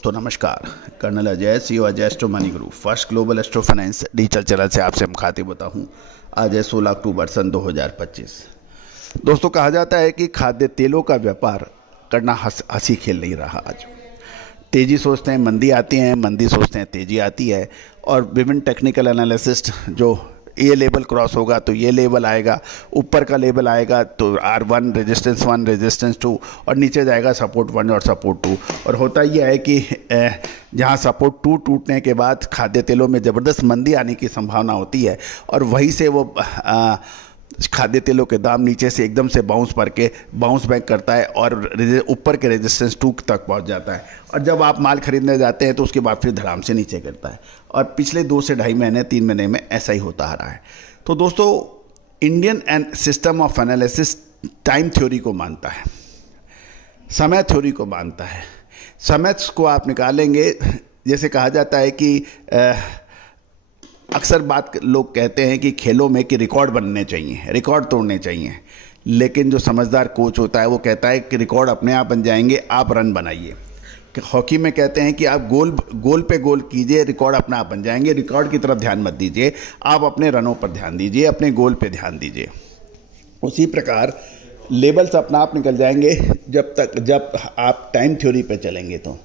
दोस्तों नमस्कार। Colonel Ajay, CEO Ajay astro money group first global astro finance digital channel से आपसे मुखातिब होता हूं। आज है 16 अक्टूबर सन 2025। दोस्तों कहा जाता है कि खाद्य तेलों का व्यापार करना हंसी खेल नहीं रहा। आज तेज़ी सोचते हैं मंदी आती है, मंदी सोचते हैं तेज़ी आती है, और विभिन्न टेक्निकल एनालिसिस्ट जो ये लेवल क्रॉस होगा तो ये लेवल आएगा, ऊपर का लेवल आएगा तो R1 रेजिस्टेंस 2 और नीचे जाएगा सपोर्ट 1 और सपोर्ट 2। और होता यह है कि जहां सपोर्ट 2 टूटने के बाद खाद्य तेलों में ज़बरदस्त मंदी आने की संभावना होती है और वहीं से वो खाद्य तेलों के दाम नीचे से एकदम से बाउंस बैक करता है और ऊपर के रेजिस्टेंस 2 तक पहुंच जाता है। और जब आप माल खरीदने जाते हैं तो उसके बाद फिर धड़ाम से नीचे गिरता है। और पिछले 2 से ढाई महीने 3 महीने में ऐसा ही होता आ रहा है। तो दोस्तों Indian and system of analysis time theory को मानता है, समय थ्योरी को मानता है। समय को आप निकालेंगे, जैसे कहा जाता है कि अक्सर बात लोग कहते हैं कि खेलों में कि रिकॉर्ड बनने चाहिए, रिकॉर्ड तोड़ने चाहिए, लेकिन जो समझदार कोच होता है वो कहता है कि रिकॉर्ड अपने आप बन जाएंगे, आप रन बनाइए। हॉकी में कहते हैं कि आप गोल पे गोल कीजिए, रिकॉर्ड अपने आप बन जाएंगे। रिकॉर्ड की तरफ ध्यान मत दीजिए, आप अपने रनों पर ध्यान दीजिए, अपने गोल पे ध्यान दीजिए। उसी प्रकार लेवल्स अपना आप निकल जाएंगे जब आप टाइम थ्योरी पे चलेंगे तो।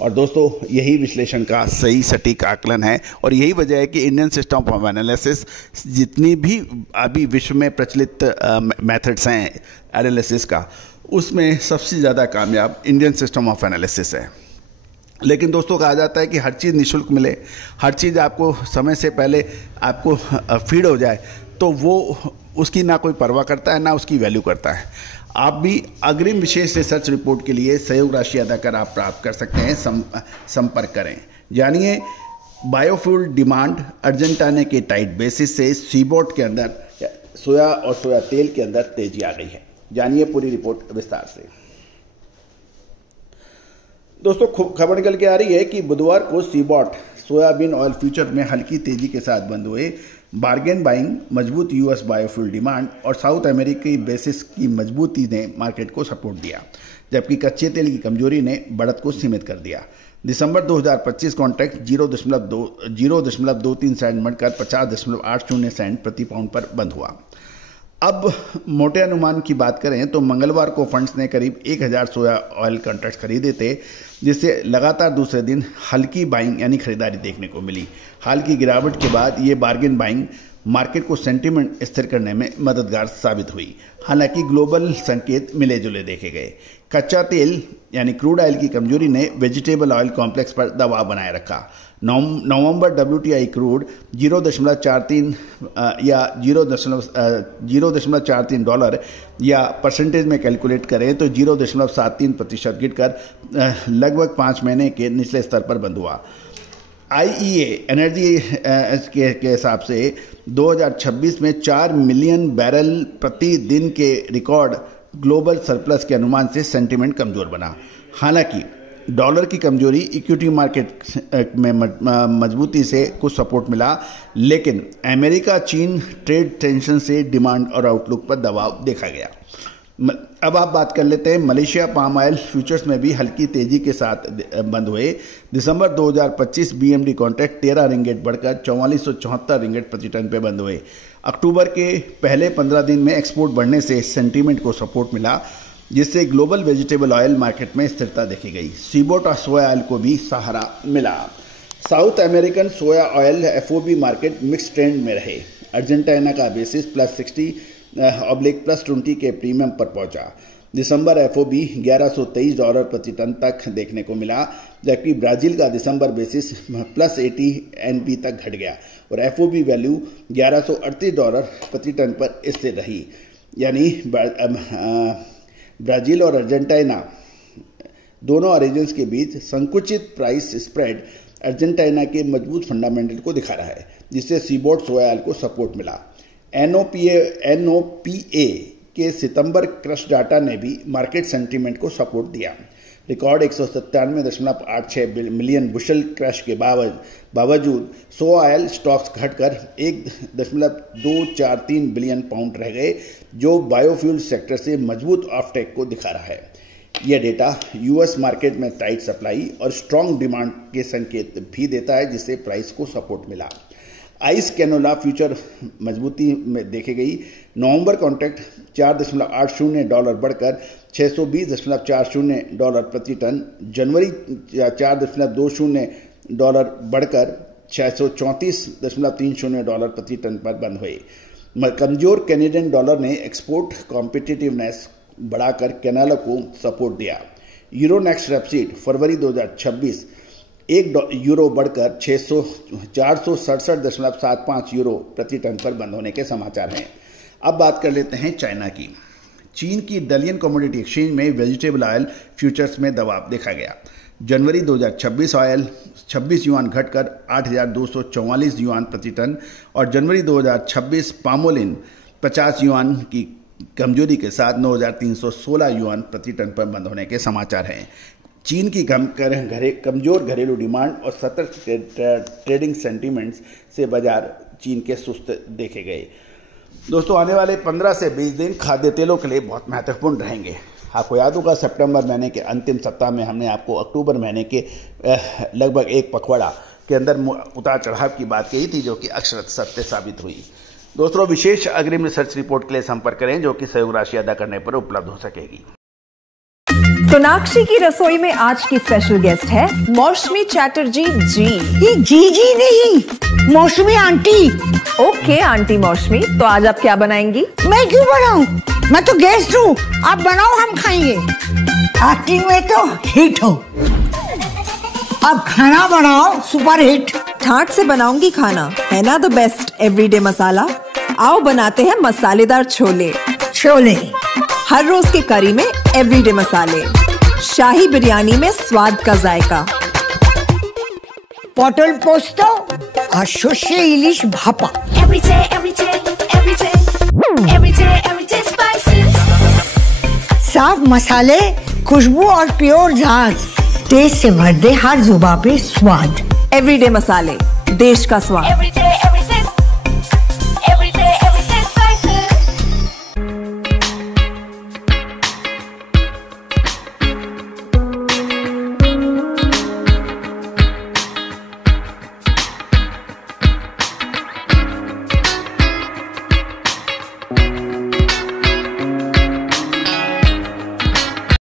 और दोस्तों यही विश्लेषण का सही सटीक आकलन है और यही वजह है कि इंडियन सिस्टम ऑफ एनालिसिस जितनी भी अभी विश्व में प्रचलित मेथड्स हैं एनालिसिस का, उसमें सबसे ज़्यादा कामयाब इंडियन सिस्टम ऑफ एनालिसिस है। लेकिन दोस्तों कहा जाता है कि हर चीज़ निःशुल्क मिले, हर चीज़ आपको समय से पहले आपको फीड हो जाए तो वो उसकी ना कोई परवाह करता है ना उसकी वैल्यू करता है। आप भी अग्रिम विशेष रिसर्च रिपोर्ट के लिए सहयोग राशि अदा कर आप प्राप्त कर सकते हैं। संपर्क करें। जानिए बायोफ्यूल डिमांड अर्जेंटीना के टाइट बेसिस से सीबोट के अंदर सोया और सोया तेल के अंदर तेजी आ गई है। जानिए पूरी रिपोर्ट विस्तार से। दोस्तों खबर निकल के आ रही है कि बुधवार को सीबोट सोयाबीन ऑयल फ्यूचर में हल्की तेजी के साथ बंद हुए। बार्गेन बाइंग, मजबूत यूएस बायोफ्यूल डिमांड और साउथ अमेरिकी बेसिस की मजबूती ने मार्केट को सपोर्ट दिया, जबकि कच्चे तेल की कमजोरी ने बढ़त को सीमित कर दिया। दिसंबर 2025 कॉन्ट्रैक्ट 0.23 सेंट बढ़कर 50.80 सेंट प्रति पाउंड पर बंद हुआ। अब मोटे अनुमान की बात करें तो मंगलवार को फंड्स ने करीब 1000 सोया ऑयल कॉन्ट्रैक्ट खरीदे थे, जिससे लगातार दूसरे दिन हल्की बाइंग यानी खरीदारी देखने को मिली। हाल की गिरावट के बाद ये बार्गेन बाइंग मार्केट को सेंटीमेंट स्थिर करने में मददगार साबित हुई। हालांकि ग्लोबल संकेत मिले जुले देखे गए। कच्चा तेल यानी क्रूड ऑयल की कमजोरी ने वेजिटेबल ऑयल कॉम्प्लेक्स पर दबाव बनाए रखा। नवंबर WTI क्रूड 0.43 या 0.43 डॉलर या परसेंटेज में कैलकुलेट करें तो 0.73% गिरकर लगभग 5 महीने के निचले स्तर पर बंद हुआ। IEA एनर्जी के हिसाब से 2026 में 4 मिलियन बैरल प्रति दिन के रिकॉर्ड ग्लोबल सरप्लस के अनुमान से सेंटीमेंट कमजोर बना। हालांकि डॉलर की कमजोरी इक्विटी मार्केट में मजबूती से कुछ सपोर्ट मिला, लेकिन अमेरिका चीन ट्रेड टेंशन से डिमांड और आउटलुक पर दबाव देखा गया। अब आप बात कर लेते हैं मलेशिया पाम ऑयल फ्यूचर्स में भी हल्की तेजी के साथ बंद हुए। दिसंबर 2025 BMD कॉन्ट्रैक्ट 13 रिंगेट बढ़कर 4474 रिंगेट प्रति टन पे बंद हुए। अक्टूबर के पहले 15 दिन में एक्सपोर्ट बढ़ने से सेंटीमेंट को सपोर्ट मिला, जिससे ग्लोबल वेजिटेबल ऑयल मार्केट में स्थिरता देखी गई। सीबोट और सोया ऑयल को भी सहारा मिला। साउथ अमेरिकन सोया oil FOB market mix trend में रहे। अर्जेंटीना का बेसिस +60/+20 के प्रीमियम पर पहुंचा। दिसंबर FOB $1123 प्रति टन तक देखने को मिला, जबकि ब्राजील का दिसंबर बेसिस +80 NP तक घट गया और FOB वैल्यू $1138 प्रति टन पर स्थिर रही। यानी ब्राजील और अर्जेंटीना दोनों ओरिजिन्स के बीच संकुचित प्राइस स्प्रेड अर्जेंटीना के मजबूत फंडामेंटल को दिखा रहा है, जिससे सीबोट सोया ऑयल को सपोर्ट मिला। NOPA के सितंबर क्रश डाटा ने भी मार्केट सेंटीमेंट को सपोर्ट दिया। रिकॉर्ड 197.86 मिलियन बुशल क्रश के बावजूद सोया ऑयल स्टॉक्स घटकर 1.243 बिलियन पाउंड रह गए, जो बायोफ्यूल सेक्टर से मजबूत ऑफटेक को दिखा रहा है। यह डेटा यूएस मार्केट में टाइट सप्लाई और स्ट्रॉन्ग डिमांड के संकेत भी देता है, जिससे प्राइस को सपोर्ट मिला। आइस कैनोला फ्यूचर मजबूती में देखी गई। नवंबर कॉन्ट्रैक्ट $4.80 बढ़कर $620.40 प्रति टन, जनवरी $4.20 बढ़कर $634.30 प्रति टन पर बंद हुए। कमजोर कैनेडियन डॉलर ने एक्सपोर्ट कॉम्पिटिटिवनेस बढ़ाकर कैनाला को सपोर्ट दिया। यूरोनेक्स्ट रेपसीड फरवरी 2026 €1 बढ़कर €467.75 प्रति टन पर बंद होने के समाचार हैं। अब बात कर लेते हैं चाइना की। चीन की डलियन कमोडिटी एक्सचेंज में वेजिटेबल ऑयल फ्यूचर्स में दबाव देखा गया। जनवरी 2026 ऑयल 26 युआन घटकर 8,244 युआन प्रति टन और जनवरी 2026 पामोलिन 50 युआन की कमजोरी के साथ 9,316 युआन प्रति टन पर बंद होने के समाचार हैं। चीन की कमजोर घरेलू डिमांड और सतर्क ट्रेडिंग सेंटीमेंट्स से बाजार चीन के सुस्त देखे गए। दोस्तों, आने वाले 15 से 20 दिन खाद्य तेलों के लिए बहुत महत्वपूर्ण रहेंगे। आपको याद होगा सितंबर महीने के अंतिम सप्ताह में हमने आपको अक्टूबर महीने के लगभग एक पखवाड़ा के अंदर उतार चढ़ाव की बात कही थी, जो कि अक्षरशः सत्य साबित हुई। दोस्तों, विशेष अग्रिम रिसर्च रिपोर्ट के लिए संपर्क करें, जो कि सहयोग राशि अदा करने पर उपलब्ध हो सकेगी। सोनाक्षी की रसोई में आज की स्पेशल गेस्ट है मौसमी चैटर्जी जी। ये जी नहीं, मौसमी आंटी। ओके आंटी मौसमी, तो आज आप क्या बनाएंगी? मैं क्यों बनाऊं? मैं तो गेस्ट हूँ, आप बनाओ, हम खाएंगे। एक्टिंग में तो हिट हो, अब खाना बनाओ सुपर हिट। ठाट से बनाऊंगी खाना, है ना द बेस्ट एवरीडे मसाला। आओ बनाते हैं मसालेदार छोले। हर रोज की करी में एवरीडे मसाले, शाही बिरयानी में स्वाद का जायका। पटल पोस्तो और शुष्य इलिश भापा। साफ मसाले, खुशबू और प्योर झांझ, टेस्ट से भर दे हर जुबान पे स्वाद। एवरीडे मसाले, देश का स्वाद।